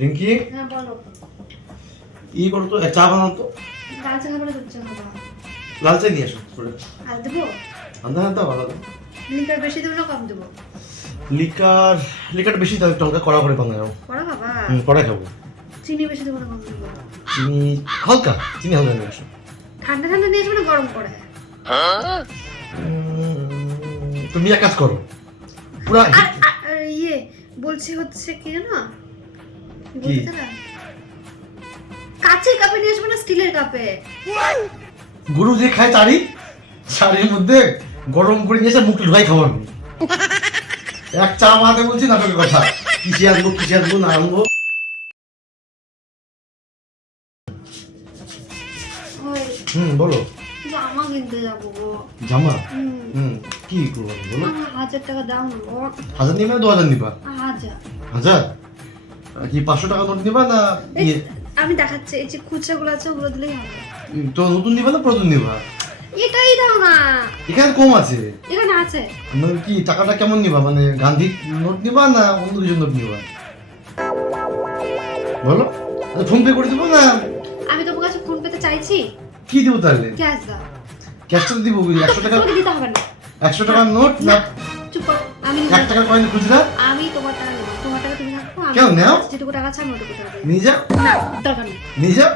রিঙ্কি? হ্যাঁ বলো। ই করো তো চা বানাও তো। লাল চা দুধ চা খাবা। লাল চা নিয়ে আসো করে। আর দেবো? আন্দা আন্দা ভালো লিটার বেশি দেবো না কম দেবো? লিকার লিকার বেশি দাও একটু হালকা কড়া করে বানাও কড়া খাবা হুম কড়া খাব। চিনি বেশি দেবো না কম দেবো? চিনি হালকা চিনি হালকা নিয়ে আসো। ঠান্ডা ঠান্ডা নিয়ে না গরম করে? তুমি এক কাজ করো। পুরা ইয়ে বলছি হচ্ছে কি জানো? কি? কাচের কাপে নিয়ে আসব না স্টিলের কাপে? গরু যে খায় চারি চারির মধ্যে গরম করে নিয়ে এসে মুখটা ঢুকাই খাওয়াবো এক চা বানাতে বলছি নাটকের কথা। কিসে আনব কিসে আনব না আনব? হুম বলো। জামা কিনতে যাব গো। জামা? হুম, কি করব বলো? হাজার টাকা দাও না হাজার নিবা দু হাজার নিবা? হাজার। হাজার? কি পাঁচশো টাকা নোট নিবা না ইয়ে? আমি দেখাচ্ছি এই যে খুচরা আছে ওগুলো দিলেই হবে। তো নতুন নিবা না পুরাতন নিবা এটাই দাও না। এখানে কম আছে। এখানে আছে। মানে কি টাকাটা কেমন নিবা? মানে গান্ধী নোট নিবা না অন্য কিছু নোট নিবা? বলো। ফোন পে করে দেবো না? আমি তোমার কাছে ফোন পেতে চাইছি। কি দেবো তাহলে? ক্যাশ দাও। ক্যাশটা দিব একশো টাকা দিতে হবে না। একশো টাকার নোট না? চুপ আমি এক টাকার কয়েন খুচরা? আমি তোমার টাকা কেন নেও? যেটুকু টাকা আমি ওটুকু টাকা নিয়ে যাও না দরকার নেই। নিয়ে যাও